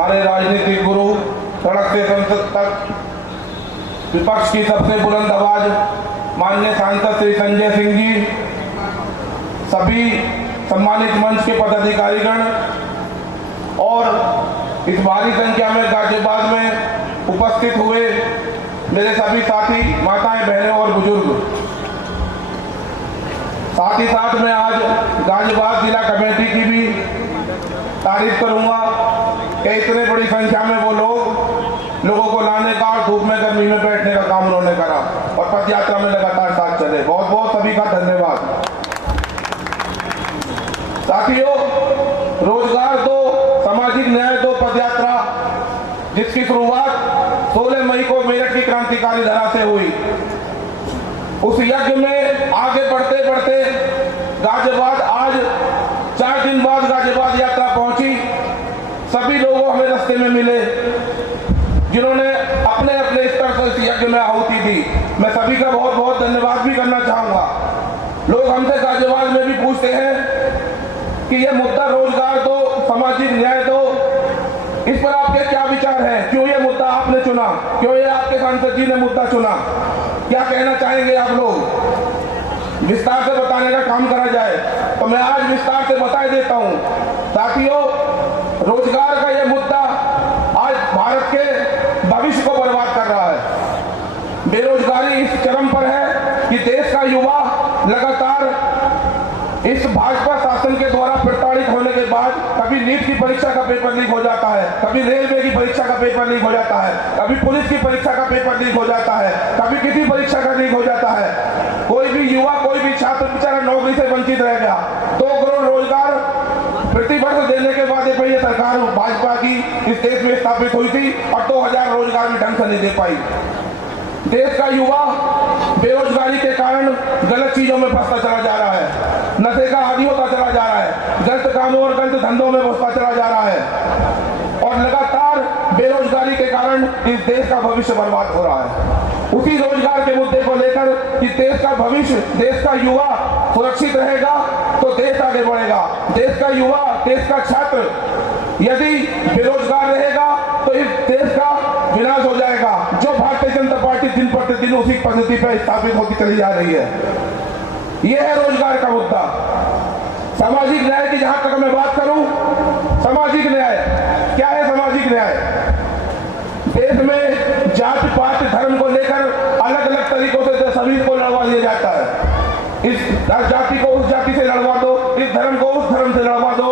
हमारे राजनीतिक गुरु, सड़क से संसद तक विपक्ष की सबसे बुलंद आवाज माननीय सांसद श्री संजय सिंह जी, सभी सम्मानित मंच के पदाधिकारीगण और इस भारी संख्या में गाजियाबाद में उपस्थित हुए मेरे सभी साथी, माताएं, बहनें और बुजुर्ग, साथ ही साथ मैं आज गाजियाबाद जिला कमेटी की भी तारीफ करूंगा कि इतने बड़ी संख्या में वो लोगों को लाने का, धूप में गर्मी में बैठने का काम उन्होंने करा और पद यात्रा में लगातार साथ चले। बहुत बहुत सभी का धन्यवाद। साथियों, रोजगार दो, सामाजिक न्याय दो पद यात्रा, जिसकी शुरुआत 16 मई को मेरठ की क्रांतिकारी धरा से हुई, उस यज्ञ में आगे बढ़ते बढ़ते गाजियाबाद आज 4 दिन बाद गाजियाबाद यात्रा पहुंची। सभी लोगों हमें रास्ते में मिले जिन्होंने अपने अपने स्तर से इस यज्ञ में आहुति दी। मैं सभी का बहुत बहुत धन्यवाद भी करना चाहूंगा। लोग हमसे गाजियाबाद में भी पूछते हैं कि यह मुद्दा रोजगार दो, सामाजिक न्याय दो, इस पर आपके क्या विचार हैं? क्यों ये मुद्दा आपने चुना? क्यों ये आपके सांसद जी ने मुद्दा चुना? क्या कहना चाहेंगे आप लोग? विस्तार से बताने का काम करा जाए तो मैं आज विस्तार से बता देता हूं। साथियों, रोजगार का यह मुद्दा आज भारत के भविष्य को बर्बाद कर रहा है। बेरोजगारी इस चरम पर है कि देश का युवा लगातार इस भाजपा शासन के द्वारा प्रताड़ित होने के बाद कभी नीट की परीक्षा का पेपर लीक हो जाता है, कभी रेलवे की परीक्षा का पेपर लीक हो जाता है, कभी पुलिस की परीक्षा का पेपर लीक हो जाता है, कभी किसी परीक्षा का लीक हो जाता है। कोई भी युवा, कोई भी छात्र बेचारा नौकरी से वंचित रह गया। 2 करोड़ रोजगार प्रतिवर्ष देने के बाद ये सरकार भाजपा की इस देश में स्थापित हुई थी और 2000 रोजगार भी ढंग से नहीं दे पाई। देश का युवा बेरोजगारी के कारण गलत चीजों में फंसता चला जा रहा है, नशे का आदी होता चला जा रहा है, गलत कामों और गलत धंधों में घुसता चला जा रहा है और लगातार बेरोजगारी के कारण इस देश का भविष्य बर्बाद हो रहा है। उसी रोजगार के मुद्दे को लेकर कि देश का भविष्य, देश का युवा सुरक्षित रहेगा तो देश आगे बढ़ेगा। देश का युवा, देश का छात्र यदि बेरोजगार रहेगा तो इस देश का विनाश हो जाएगा, जो भारतीय जनता पार्टी दिन प्रतिदिन उसी पद्धति पर स्थापित होती चली जा रही है। यह है रोजगार का मुद्दा। सामाजिक न्याय की जहां तक मैं बात करूं, सामाजिक न्याय क्या है? सामाजिक न्याय देश में जाति पात धर्म को लेकर अलग अलग तरीकों से सभी को लड़वा दिया जाता है। इस जाति को उस जाति से लड़वा दो, इस धर्म को उस धर्म से लड़वा दो।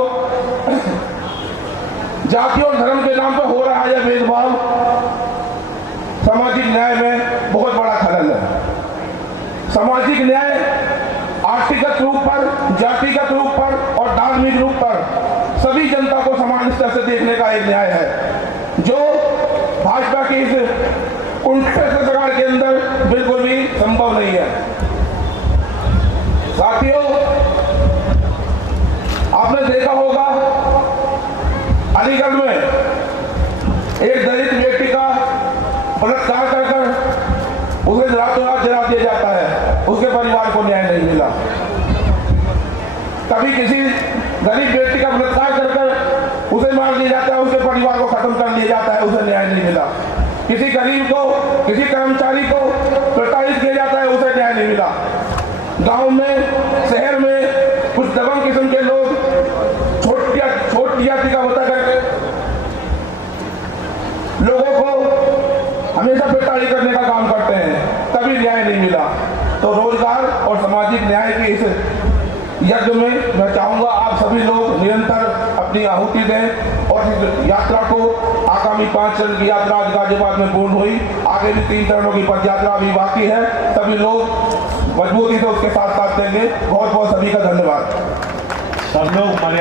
जाति और धर्म के नाम पर हो रहा है यह भेदभाव सामाजिक न्याय में बहुत बड़ा खलल है। सामाजिक न्याय आर्थिक रूप पर, जातिगत रूप पर और धार्मिक रूप पर सभी जनता को समान स्तर से देखने का एक न्याय है, जो भाजपा की इस उल्टे सरकार के अंदर बिल्कुल भी संभव नहीं है। साथियों, आपने देखा होगा अलीगढ़ में एक दलित व्यक्ति का बलात्कार कर उसे रातों रात जला दिया जाता है, उसके परिवार को न्याय नहीं मिला। कभी किसी गरीब व्यक्ति का बलात्कार कर उसे मार दिया जाता है, उसके परिवार को खत्म कर दिया जाता है, उसे न्याय नहीं मिला। किसी गरीब को, किसी कर्मचारी को प्रताड़ित किया जाता है, उसे न्याय नहीं मिला। गांव में, शहर में कुछ दबंग किस्म के लोग छोटी जाति का होता करके लोगों को हमेशा प्रताड़ित करने का काम करते हैं, तभी न्याय नहीं मिला। तो रोजगार और सामाजिक न्याय की इस यज्ञ में मैं चाहूंगा आप सभी लोग निरंतर अपनी आहुति दें और इस यात्रा को, आगामी 5 चरण की यात्रा आज गाजियाबाद में पूर्ण हुई, आगे भी 3 चरणों की पद यात्रा अभी बाकी है, सभी लोग मजबूती से उसके साथ साथ देंगे। बहुत बहुत सभी का धन्यवाद। सब लोग